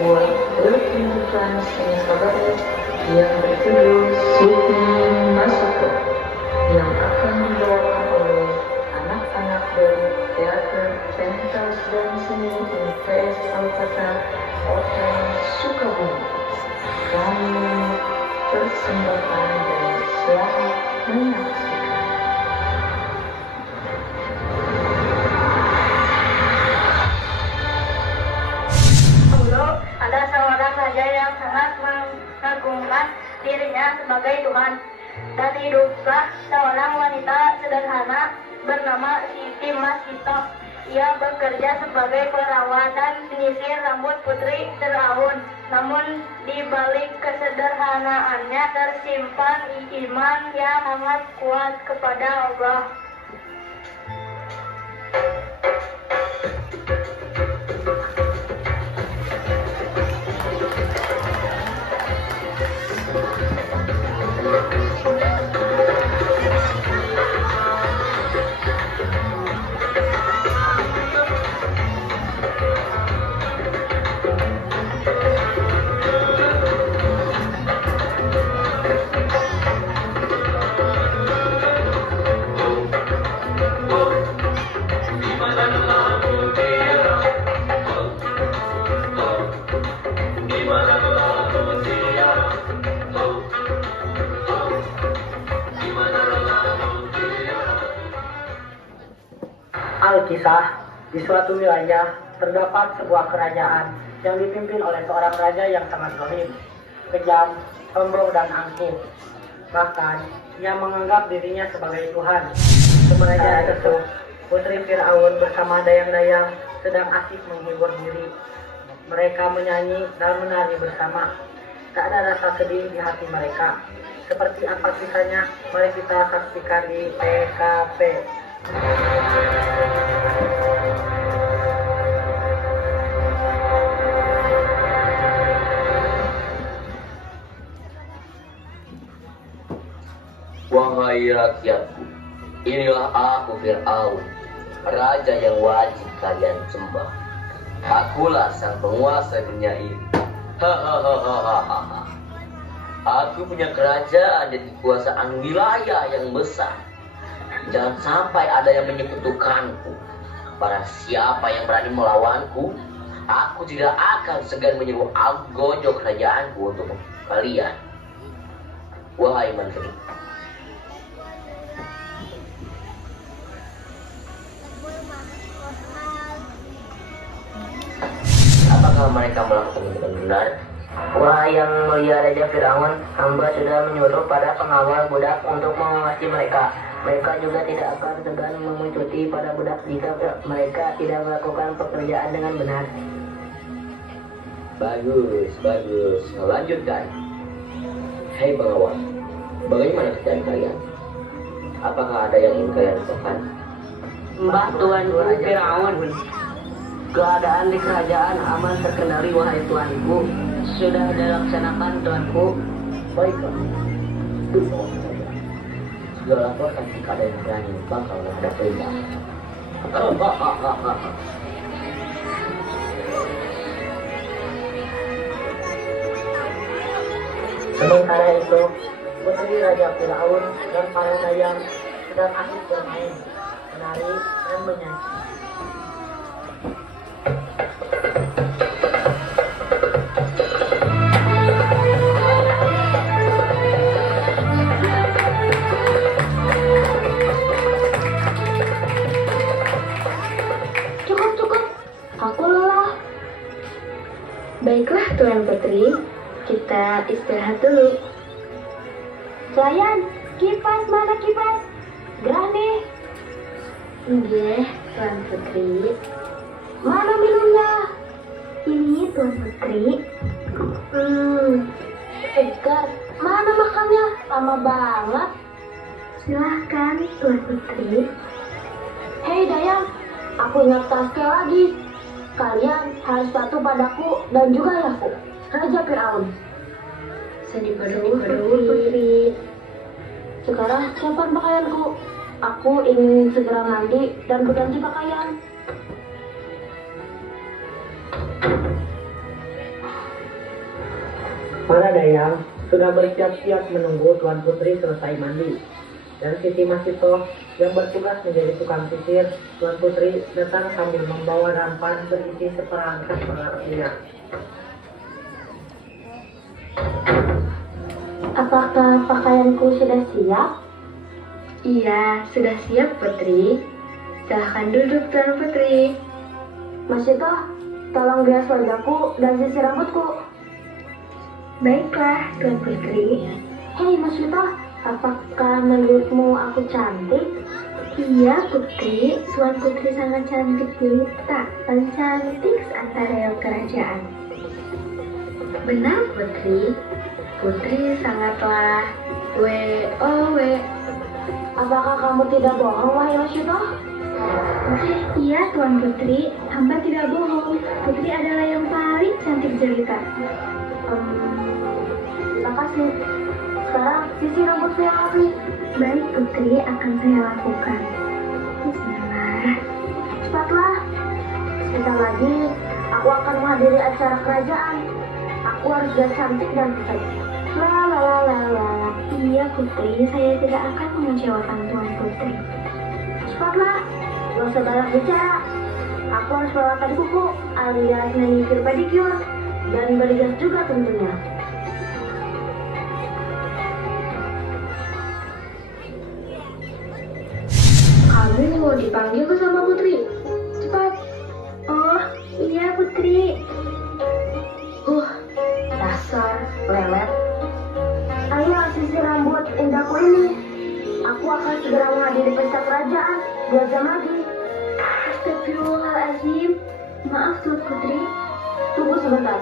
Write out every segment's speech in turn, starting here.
sebuah pertunjukan seni kabaret yang berjudul Sydney Masuko yang akan dibawakan oleh anak-anak dari teater pentas dan seni IPS Alkata Kota Sukabumi. Kami persembahkan dan selamat menyaksikan. Ada seorang raja yang sangat mengagungkan dirinya sebagai Tuhan, dan hiduplah seorang wanita sederhana bernama Siti Masito. Ia bekerja sebagai perawat dan penyisir rambut putri Firaun. Namun di balik kesederhanaannya tersimpan iman yang sangat kuat kepada Allah. Alkisah, di suatu wilayah terdapat sebuah kerajaan yang dipimpin oleh seorang raja yang sangat zalim, kejam, sombong dan angkuh. Bahkan, ia menganggap dirinya sebagai Tuhan. Kerajaan tersebut, Putri Firaun bersama dayang-dayang sedang asik menghibur diri. Mereka menyanyi dan menari bersama. Tak ada rasa sedih di hati mereka. Seperti apa kisahnya, mari kita saksikan di PKP. Wahai rakyatku, inilah aku Fir'aun, raja yang wajib kalian sembah. Akulah sang penguasa dunia ini. Hahaha. Aku punya kerajaan dan kekuasaan wilayah yang besar. Jangan sampai ada yang menyekutukanku. Para siapa yang berani melawanku, aku tidak akan segan menyuruh algojo kerajaanku untuk kalian. Wahai menteri, apakah mereka melakukan itu dengan benar? Wahai yang mulia Raja Firaun, hamba sudah menyuruh pada pengawal budak untuk mengawasi mereka. Mereka juga tidak akan segan memuncuti pada budak jika mereka tidak melakukan pekerjaan dengan benar. Bagus. Lanjutkan. Hei pengawal, bagaimana kerjaan kalian? Apakah ada yang ingin kalian lakukan? Mbah Tuanku Firaun, keadaan di kerajaan aman terkendali wahai Tuanku. Sudah dilaksanakan Tuanku. Baiklah. Segala laporkan jika ada yang berani bakal menghadap perintah. Sementara itu, Putri Raja Firaun dan para dayang sedang asik bermain, menari dan menyanyi. Cukup. Aku lelah. Baiklah Tuan Putri, kita istirahat dulu. Pelayan, kipas mana kipas? Gerah nih. Nggih, Tuan Putri. Mana minumnya? Ini Tuan Putri. Edgar, mana makannya? Lama banget. Silahkan Tuan Putri. Hei Dayang, aku ingat sekali lagi. Kalian harus patuh padaku dan juga ayahku, Raja Firaun. Sedih Putri. Sekarang siapkan pakaianku. Aku ingin segera mandi dan berganti pakaian. Para dayang sudah bersiap-siap menunggu Tuan Putri selesai mandi. Dan Siti Masito yang bertugas menjadi tukang sisir, Tuan Putri datang sambil membawa nampan berisi seperangkat pengertian. Apakah pakaianku sudah siap? Iya, sudah siap, Putri. Silahkan duduk, Tuan Putri. Masito, tolong bias wajahku dan sisir rambutku. Baiklah, Tuan Putri. Hei Masito, apakah menurutmu aku cantik? Iya, Putri. Tuan Putri sangat cantik jelita dan cantik seantara yang kerajaan. Benar, Putri. Putri sangatlah WOW. Apakah kamu tidak bohong, wahai Masito? Iya, Tuan Putri. Hamba tidak bohong. Putri adalah yang paling cantik jelita. Terima kasih. Sekarang sisir rambutku yang rapi. Baik, Putri, akan saya lakukan. Bismillah. Cepatlah. Sebentar lagi aku akan menghadiri acara kerajaan. Aku harus lihat cantik dan putri. La la la la la. Iya, Putri. Saya tidak akan mengecewakan Tuan Putri. Cepatlah. Gak usah banyak bicara. Aku harus perawatan kuku alias manicure pedicure dan berhias juga tentunya. Kamu mau dipanggil ke sama Putri? Cepat. Oh, iya, Putri. Dasar lelet. Ayo sisir rambut indahku ini. Aku akan segera menghadiri pesta kerajaan 2 jam lagi. Astagfirullahaladzim. Maaf, Tuan Putri. Tunggu sebentar.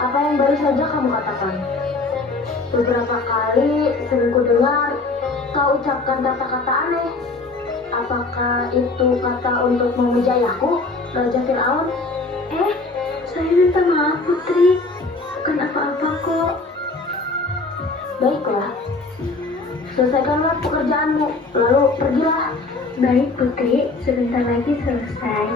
Apa yang baru saja kamu katakan? Beberapa kali sering ku dengar kau ucapkan kata-kata aneh. Apakah itu kata untuk memuja ayahku, Raja Fir'aun? Saya minta maaf, Putri. Bukan apa-apa kok. Baiklah. Selesaikanlah pekerjaanmu, lalu pergilah. Baik, Putri. Sebentar lagi selesai.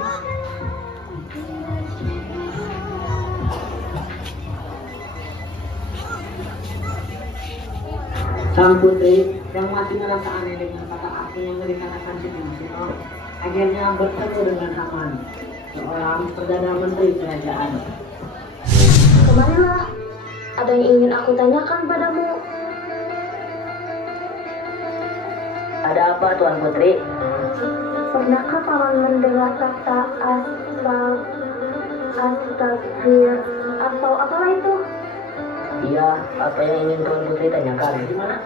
Sang putri yang masih merasa aneh dengan kata asing yang dikatakan Siti Masito akhirnya bertemu dengan Haman, seorang perdana menteri kerajaan. Kemarilah. Ada yang ingin aku tanyakan padamu. Ada apa, Tuan Putri? Pernahkah paman mendengar kata astagfir atau apalah itu? Iya, apa yang ingin Tuan Putri tanyakan? Gimana?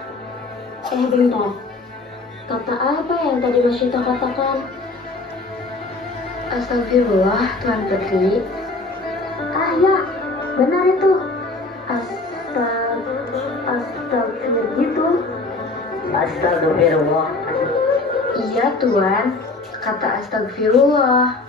Bentar. Kata apa yang tadi Masito katakan? Astagfirullah, Tuan Putri. Ah ya, benar itu. Astagfir gitu. Astagfirullah. Iya, Tuan. Kata astagfirullah.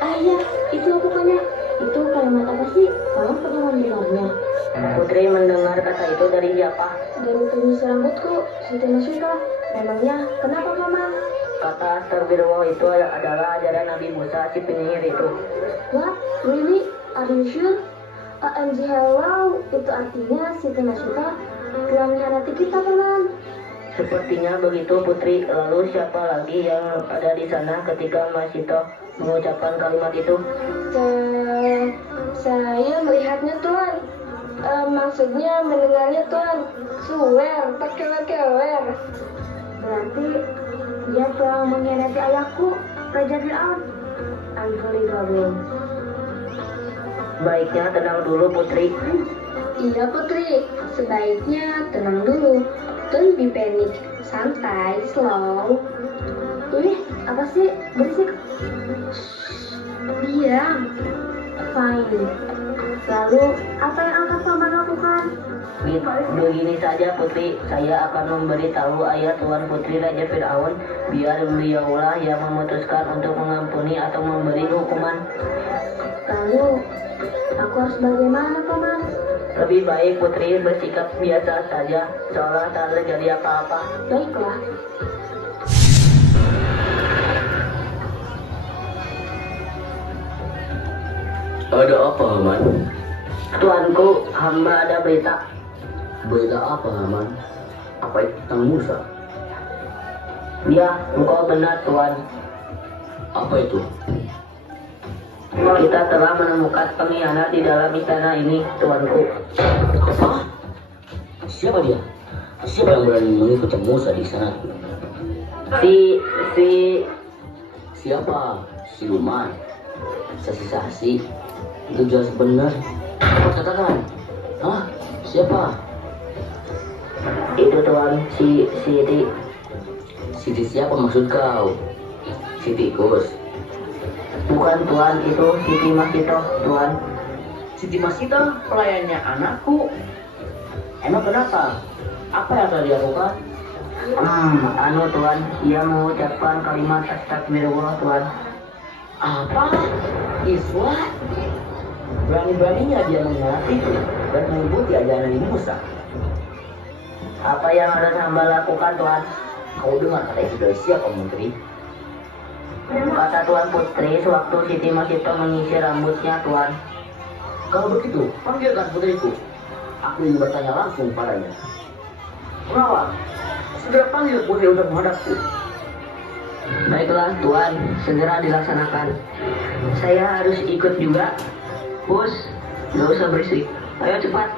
Ah ya, itu pokoknya. Itu kalimat apa sih? Kamu pernah mendengarnya? Putri mendengar kata itu dari siapa? Dari penyisir rambutku, Siti Masito. Memangnya kenapa paman? Kata astagfirullah itu adalah ajaran Nabi Musa si penyihir itu. What? Really? Are you sure? OMG hello, itu artinya Siti Masito telah mengkhianati kita, paman. Sepertinya begitu, Putri. Lalu siapa lagi yang ada di sana ketika Masito mengucapkan kalimat itu? Saya melihatnya, Tuan. Maksudnya mendengarnya, Tuan. Swear, pakai kewer. Berarti dia telah mengkhianati ayahku, Raja Fir'aun. Unbelievable. Baiknya tenang dulu, Putri. Iya, Putri. Sebaiknya tenang dulu. Don't be panic. Santai, slow. Ih, apa sih? Berisik. Diam. Fine. Lalu, apa yang akan paman lakukan? Begini saja, Putri. Saya akan memberitahu ayah Tuan Putri Raja Fir'aun biar beliaulah yang memutuskan untuk mengampuni atau memberi hukuman. Lalu, aku harus bagaimana, paman? Lebih baik Putri bersikap biasa saja, seolah tak terjadi apa-apa. Baiklah. Ada apa, Haman? Tuanku, hamba ada berita. Berita apa, Haman? Apa itu tentang Musa? Ya, engkau benar, Tuan. Apa itu? Kita telah menemukan pengkhianat di dalam istana ini, Tuanku. Apa? Siapa dia? Siapa yang berani mengikuti Musa di sana? Siapa? Siluman, saksi-saksi. Itu jelas benar. Katakan. Hah? Siapa? Itu Tuan, Siti. Siti siapa maksud kau? Siti Kus. Bukan Tuan, itu Siti Masito, Tuan. Siti Masita pelayannya anakku. Emang kenapa? Apa yang telah dilakukan? Tuan, dia mengucapkan kalimat astagfirullah, Tuan. Apa? Iswa? Berani-beraninya dia mengingati dan mengikuti ajaran Musa. Apa yang harus hamba lakukan, Tuan? Kau dengar kata itu dari siapa, Menteri? Kata Tuan Putri sewaktu Siti Masito menyisir rambutnya, Tuan. Kalau begitu, panggilkan putriku. Aku ingin bertanya langsung padanya. Pengawal, segera panggil putri untuk menghadapku. Baiklah, Tuan. Segera dilaksanakan. Saya harus ikut juga. Bos, nggak usah berisik. Ayo cepat.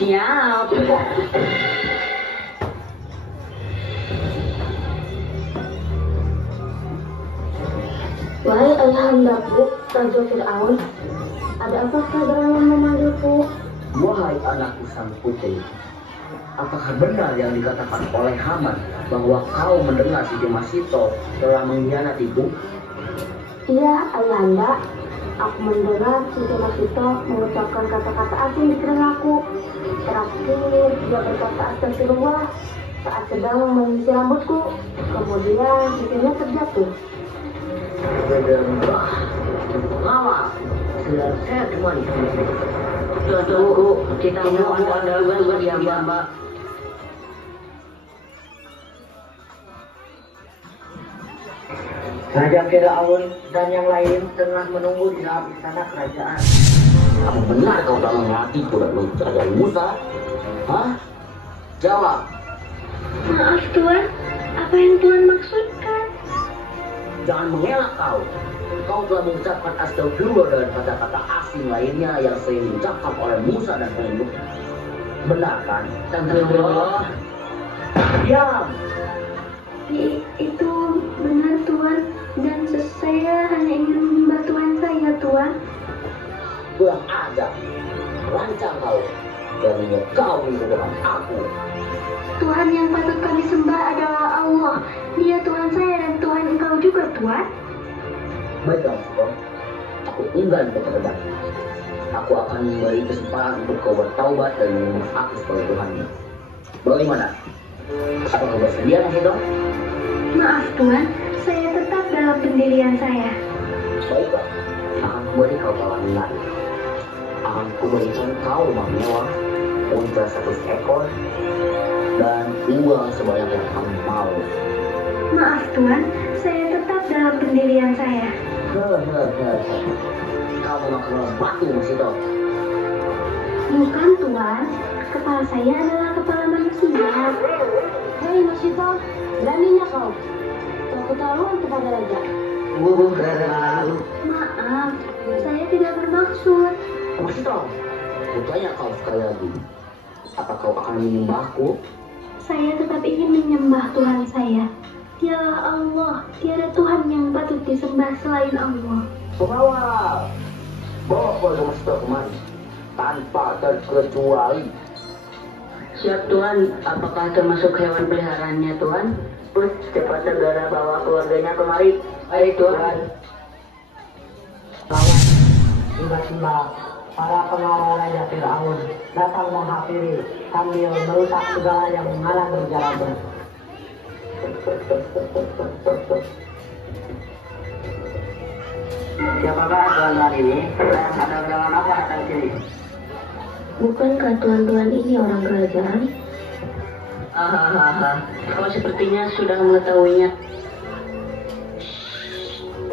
Siap. Wahai ayahandaku, Raja Fir'aun, ada apakah gerangan memanggilku? Wahai anakku sang putri, apakah benar yang dikatakan oleh Haman bahwa kau mendengar Siti Masito telah mengkhianatiku? Iya, ayahanda. Aku mendengar Siti Masito mengucapkan kata-kata asing di telingaku. Terakhir, dia berkata astagfirullah saat sedang menyisir rambutku. Kemudian sisinya terjatuh. Bedembah, pengawal, sudah saya temani. Tuanku, kita mohon Anda tugas di hamba. Raja Firaun dan yang lain tengah menunggu di dalam istana kerajaan. Apa benar kau telah mengingatiku dan mencari Musa? Hah? Jawab. Maaf Tuan, apa yang Tuan maksudkan? Jangan mengelak kau. Kau telah mengucapkan astagfirullah dan kata-kata asing lainnya yang sering diucapkan oleh Musa dan pengikutnya. Benar kan? Astagfirullah. Diam. Itu benar Tuan, dan saya hanya ingin menyembah Tuhan saya Tuan. Kurang ajar. Lancang kau. Beraninya kau menyebutkan aku. Tuhan yang patut kami sembah adalah Allah. Dia Tuhan saya dan Tuhan engkau juga Tuan. Baiklah, Bro. Aku enggan bertobat. Aku akan memberi kesempatan untuk kau bertaubat dan menerima aku sebagai Tuhanmu. Bagaimana? Apa kau bersedia, Mas Edo? Maaf Tuan, saya tetap dalam pendirian saya. Baiklah, akan kuberi kau tawaran lain. Akan kuberikan kau rumah mewah, unta 100 ekor, dan uang sebanyak yang kamu mau. Maaf Tuan, saya tetap dalam pendirian saya. Kamu makan batu, Mas Edo. Bukan Tuan, kepala saya adalah kepala manusia. Hei Masito, beraninya kau. Kau ketahuan kepada raja. Maaf, saya tidak bermaksud. Mas Edo, kutanya kau sekali lagi. Apa kau akan menyembahku? Saya tetap ingin menyembah Tuhan saya. Dialah Allah, tiada Tuhan yang patut disembah selain Allah. Pengawal, bawa keluarga Mas Edo kemari, tanpa terkecuali. Siap Tuan, apakah termasuk hewan peliharaannya Tuan? Bos, cepat segera bawa keluarganya kemari. Baik Tuan. Lawan, tiba-tiba para pengawal Raja Firaun datang menghafiri sambil merusak segala yang mengalah berjalan. Siapakah tuan-tuan ini? Dan ada undangan apa datang sini? Bukankah tuan-tuan ini orang kerajaan? Kau sepertinya sudah mengetahuinya.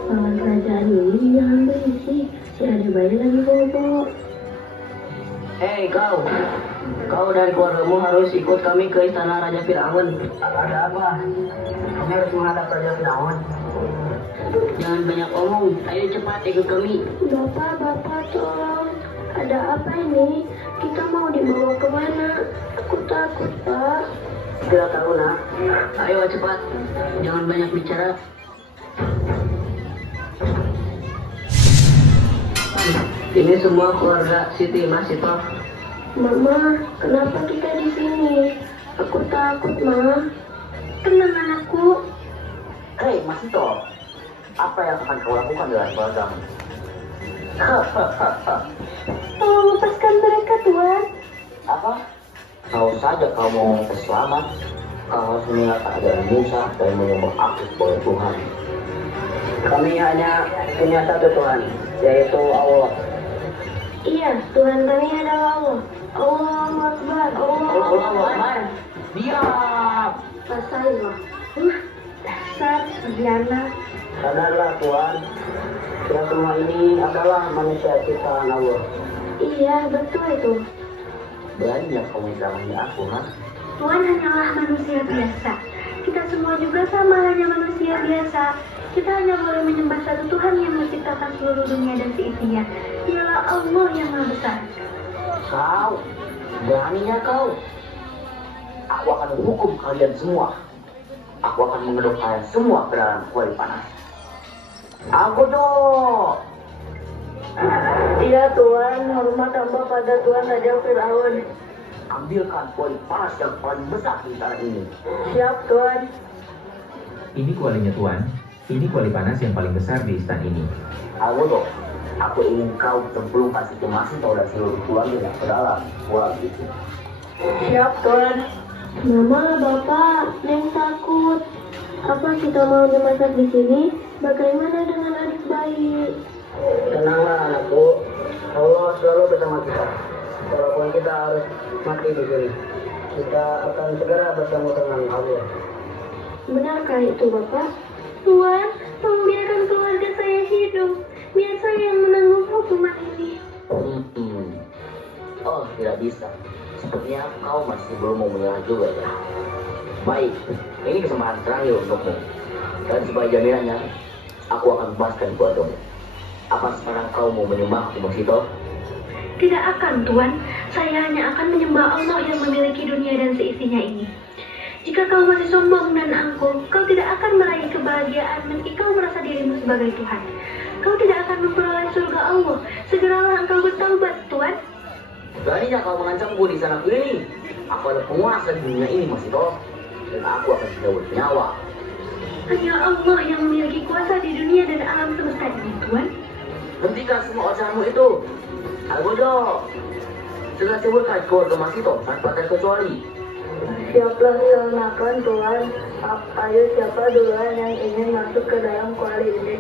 Orang kerajaan ini jangan berisik. Si ada bayi lagi bobo. Hei kau dari keluargamu harus ikut kami ke istana Raja Firaun. Ada apa? Kami harus menghadap Raja Firaun. Jangan banyak omong, ayo cepat ikut kami. Bapak, tolong. Ada apa ini? Kita mau dibawa kemana? Aku takut, Pak. Tidak tahu nak. Ayo cepat, jangan banyak bicara. Ini semua keluarga Siti Masito. Mama, kenapa kita di sini? Aku takut, Ma. Tenang anakku. Hei Masito, apa yang akan kau lakukan dengan keluargamu? Tolong lepaskan mereka, Tuan. Apa? Kalau saja kau mau selamat, kau harus meninggalkan ajaran Musa dan menyembah aku sebagai Tuhan. Kami hanya punya satu Tuhan, yaitu Allah. Iya, Tuhan kami adalah Allah. Allahu Akbar. Allahu Akbar. Diam! Selesailah. Dasar Diana. Sadarlah Tuhan, kita semua ini adalah manusia ciptaan Allah. Iya, betul itu. Berani kau menceramai aku, ha? Tuhan hanyalah manusia biasa. Kita semua juga sama, hanya manusia biasa. Kita hanya boleh menyembah satu Tuhan yang menciptakan seluruh dunia dan seisinya. Dialah Allah yang Maha Besar. Kau, beraninya kau. Aku akan menghukum kalian semua. Aku akan menggedok kalian semua ke dalam kuali panas. Aku tuh. Iya Tuhan, hormat hamba pada Tuhan Raja Firaun. Ambilkan kuali panas yang paling besar di tanah ini. Siap Tuhan. Ini kualinya Tuan. Ini kuali panas yang paling besar di istana ini. Aku tuh. Aku ingin kau cemplungkan Siti Masito dan seluruh keluarga ke dalam kuali itu. Siap Tuhan. Mama, Bapak, Neng takut. Apa kita mau dimasak di sini? Bagaimana dengan adik bayi? Tenanglah anakku, Allah selalu bersama kita. Walaupun kita harus mati di sini, kita akan segera bertemu dengan Allah. Benarkah itu Bapak? Tuhan, tolong biarkan keluarga saya hidup. Biar saya yang menanggung hukuman ini. Oh, tidak bisa. Sepertinya kau masih belum mau menyerah juga ya. Baik, ini kesempatan terakhir untukmu. Dan sebagai jaminannya, aku akan bebaskan keluargamu. Apa sekarang kau mau menyembah aku, Masito? Tidak akan, Tuan. Saya hanya akan menyembah Allah yang memiliki dunia dan seisinya ini. Jika kau masih sombong dan angkuh, kau tidak akan meraih kebahagiaan meski kau merasa dirimu sebagai Tuhan. Kau tidak akan memperoleh surga Allah. Segeralah engkau bertaubat, Tuan. Beraninya kau mengancamku di sana ini. Aku adalah penguasa di dunia ini, Masito. Dan aku akan tidak bernyawa. Hanya Allah yang memiliki kuasa di dunia dan alam semesta ini, Tuan. Hentikan semua ocehanmu itu. Algojo, segera ceburkan keluarga Masito tanpa terkecuali. Siaplah selamatkan Tuhan. Ayo siapa duluan yang ingin masuk ke dalam kuali ini?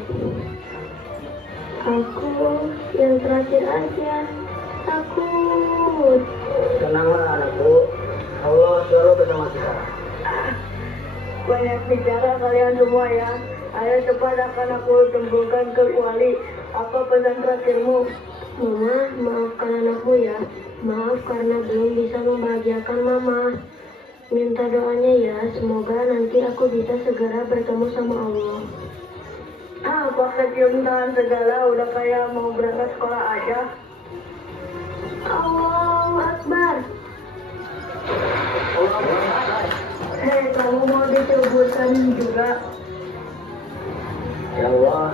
Aku yang terakhir aja. Takut. Tenanglah anakku, Allah selalu bersama kita. Banyak bicara kalian semua ya. Ayo cepat akan aku cemplungkan ke kuali. Apa pesan terakhirmu? Mama, maafkan anakmu ya. Maaf karena belum bisa membahagiakan Mama. Minta doanya ya, semoga nanti aku bisa segera bertemu sama Allah. Pakai cium tangan segala, udah kayak mau berangkat sekolah aja. Allahu Akbar. Hei, kamu mau diceburkan juga? Ya Allah,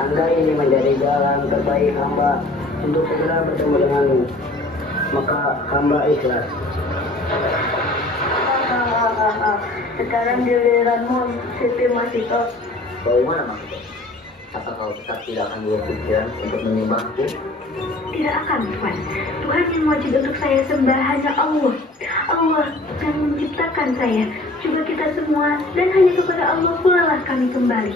andai ini menjadi jalan terbaik hamba untuk segera bertemu denganmu, maka hamba ikhlas. Sekarang giliranmu, Siti Masito. Bagaimana Masito? Apa kau tetap tidak akan berpikiran untuk menyembahku? Tidak akan, Tuhan. Tuhan yang wajib untuk saya sembah hanya Allah. Allah yang menciptakan saya, juga kita semua, dan hanya kepada Allah pula lah kami kembali.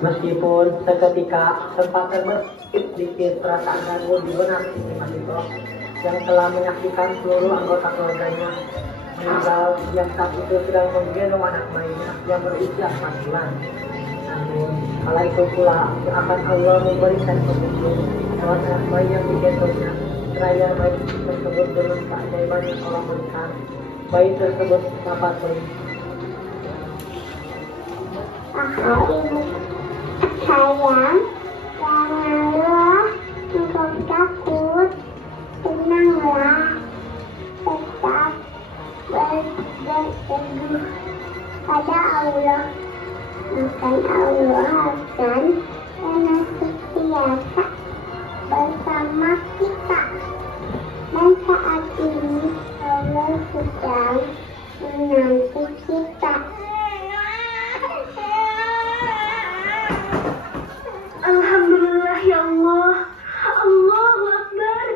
Meskipun seketika sempat terbesit sedikit perasaan ragu di benak Siti Masito yang telah menyaksikan seluruh anggota keluarganya meninggal yang saat itu sedang menggendong anak bayinya yang berusia 4 bulan. Kala itu pula akan Allah memberikan petunjuk lewat anak bayi yang digendongnya. Seraya bayi tersebut dengan keajaiban yang Allah berikan. Bayi tersebut dapat Wahai ibu sayang, janganlah engkau takut, tenanglah, tetap berteduh pada Allah, maka Allah akan senantiasa bersama kita. Dan saat ini Allah sedang menanti kita. Alhamdulillah ya Allah. Allahu Akbar.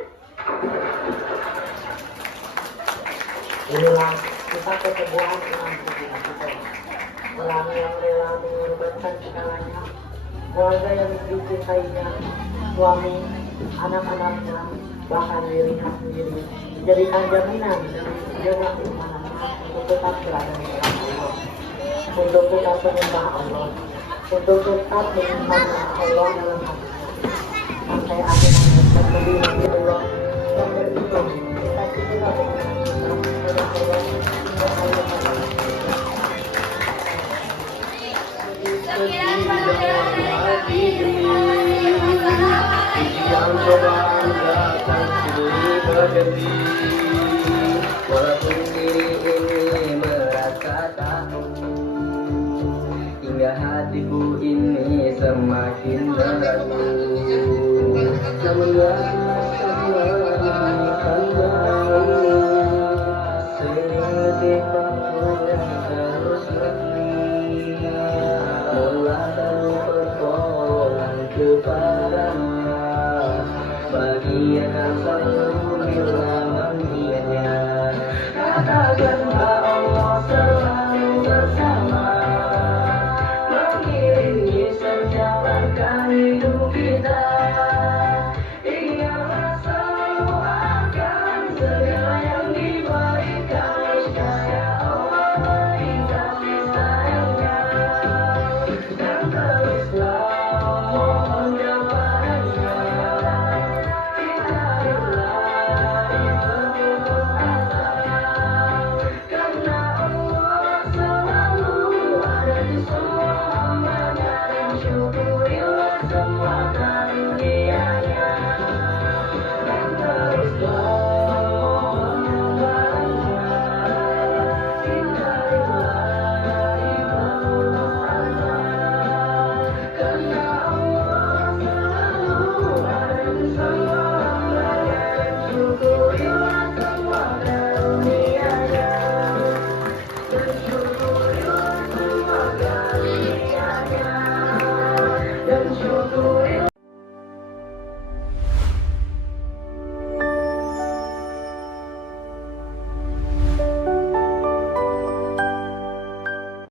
Inilah kita keteguhan dengan hubungan kita. Orang yang rela mengorbankan segalanya, keluarga yang dicintainya, suami, anak-anaknya, bahkan dirinya sendiri, dijadikan jaminan dan menjaga keimanannya untuk tetap berada di dalam Allah, untuk tetap menyembah Allah, untuk tetap menyimpan Allah dalam hatinya sampai akhirnya terjadi bagi Allah yang beriman. Kita juga mengenal kepada Allah dan Allah. Yang kebanggaan silih berganti, walaupun diri ini merasa takut, hingga hatiku ini semakin ragu. Namun sedetik waktu yang terus mulakan pertolongan kepadanya, bagi yang selalu bilang mengingatnya.